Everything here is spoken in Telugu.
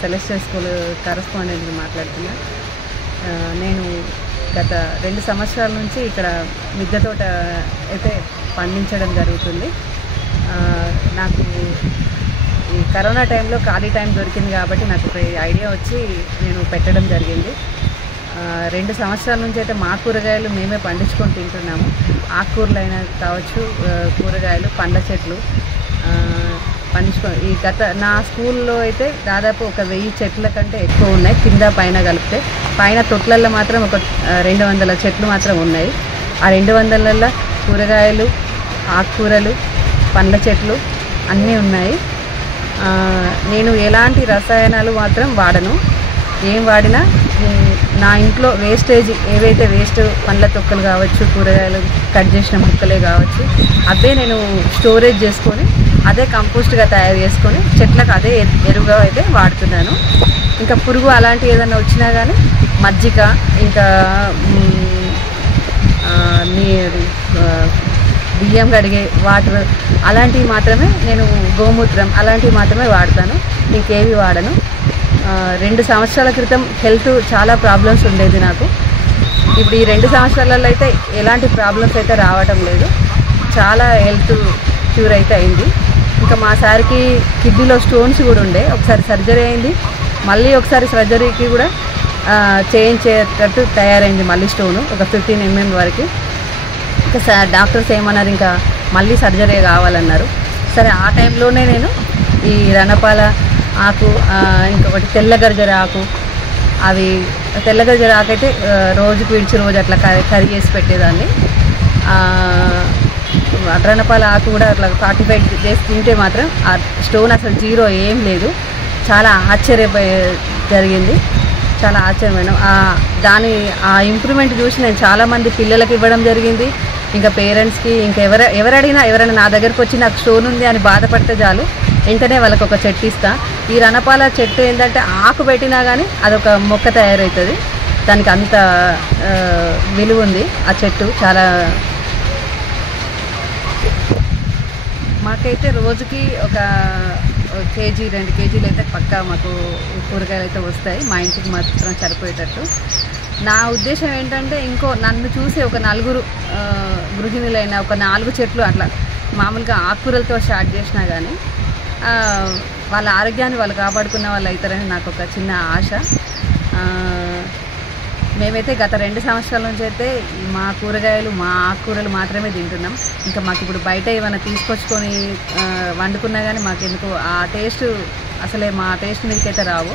సెలెస్టియల్ స్కూల్ కరెస్పాండెంట్ని మాట్లాడుతున్నా. నేను గత 2 సంవత్సరాల నుంచి ఇక్కడ మిద్దె తోట అయితే పండించడం జరుగుతుంది. నాకు ఈ కరోనా టైంలో ఖాళీ టైం దొరికింది కాబట్టి నాకు ఒక ఐడియా వచ్చి నేను పెట్టడం జరిగింది. 2 సంవత్సరాల నుంచి అయితే మా కూరగాయలు మేమే పండించుకొని తింటున్నాము. ఆకుకూరలైనా కావచ్చు, కూరగాయలు, పండ్ల చెట్లు పండించుకొని నా స్కూల్లో అయితే దాదాపు ఒక 1000 చెట్ల కంటే ఎక్కువ ఉన్నాయి. కింద పైన కలిపితే పైన తొట్లల్లో మాత్రం ఒక 200 చెట్లు మాత్రం ఉన్నాయి. ఆ 200లలో కూరగాయలు, ఆకుకూరలు, పండ్ల చెట్లు అన్నీ ఉన్నాయి. నేను ఎలాంటి రసాయనాలు మాత్రం వాడను. ఏం వాడినా నా ఇంట్లో వేస్టేజ్ ఏవైతే వేస్ట్ పండ్ల తొక్కలు కావచ్చు, కూరగాయలు కట్ చేసిన ముక్కలే కావచ్చు, అవే నేను స్టోరేజ్ చేసుకొని అదే కంపోస్ట్గా తయారు చేసుకొని చెట్లకు అదే ఎరువుగా అయితే వాడుతున్నాను. ఇంకా పురుగు అలాంటివి ఏదైనా వచ్చినా కానీ మజ్జిగ, ఇంకా బియ్యం కడిగే వాటర్ అలాంటివి మాత్రమే, నేను గోమూత్రం అలాంటివి మాత్రమే వాడతాను. ఇంకేవి వాడను. 2 సంవత్సరాల క్రితం హెల్త్ చాలా ప్రాబ్లమ్స్ ఉండేది నాకు. ఇప్పుడు ఈ 2 సంవత్సరాలలో అయితే ఎలాంటి ప్రాబ్లమ్స్ అయితే రావటం లేదు. చాలా హెల్త్ క్యూర్ అయితే అయింది. ఇంకా మా సార్కి కిడ్నీలో స్టోన్స్ కూడా ఉండే, ఒకసారి సర్జరీ అయింది. మళ్ళీ ఒకసారి సర్జరీకి కూడా చేయించేటట్టు తయారైంది మళ్ళీ స్టోను, ఒక 15 mm వరకు. ఇంకా డాక్టర్స్ ఏమన్నారు, ఇంకా మళ్ళీ సర్జరీ కావాలన్నారు. సరే, ఆ టైంలోనే నేను ఈ రణపాల ఆకు, ఇంకొకటి తెల్లగర్జర ఆకు, అవి తెల్లగర్జర ఆకు అయితే రోజుకు విడిచి రోజు అట్లా కర్రీ చేసి పెట్టేదాన్ని. రణపాల ఆకు కూడా అట్లా 45 days తింటే మాత్రం ఆ స్టోన్ అసలు జీరో ఏం లేదు. చాలా జరిగింది, చాలా ఆశ్చర్యమైన ఆ ఇంప్రూవ్మెంట్ చూసి నేను చాలామంది పిల్లలకి ఇవ్వడం జరిగింది. ఇంకా పేరెంట్స్కి, ఇంకా ఎవరైనా నా దగ్గరకు వచ్చి నాకు స్టోన్ ఉంది అని బాధపడితే చాలు, వెంటనే వాళ్ళకి ఒక చెట్టు ఇస్తా. ఈ రణపాల చెట్టు ఏంటంటే ఆకు పెట్టినా కానీ అదొక మొక్క తయారవుతుంది. దానికి అంత విలువ ఉంది ఆ చెట్టు. చాలా మాకైతే రోజుకి ఒక కేజీ 2 కేజీలు అయితే పక్కా మాకు కూరగాయలు అయితే వస్తాయి, మా ఇంటికి మాత్రం సరిపోయేటట్టు. నా ఉద్దేశం ఏంటంటే, నన్ను చూసి ఒక 4 గృహిణులైనా ఒక 4 చెట్లు అట్లా మామూలుగా ఆకుకూరలతో స్టార్ట్ చేసినా కానీ వాళ్ళ ఆరోగ్యాన్ని వాళ్ళు కాపాడుకున్న వాళ్ళు అవుతారని నాకు ఒక చిన్న ఆశ. మేమైతే గత 2 సంవత్సరాల నుంచి అయితే మా కూరగాయలు, మా ఆకుకూరలు మాత్రమే తింటున్నాం. ఇంకా మాకు ఇప్పుడు బయట ఏమైనా తీసుకొచ్చుకొని వండుకున్నా కానీ మాకెందుకు ఆ టేస్ట్, అసలే మా టేస్ట్ మీదకైతే రావు.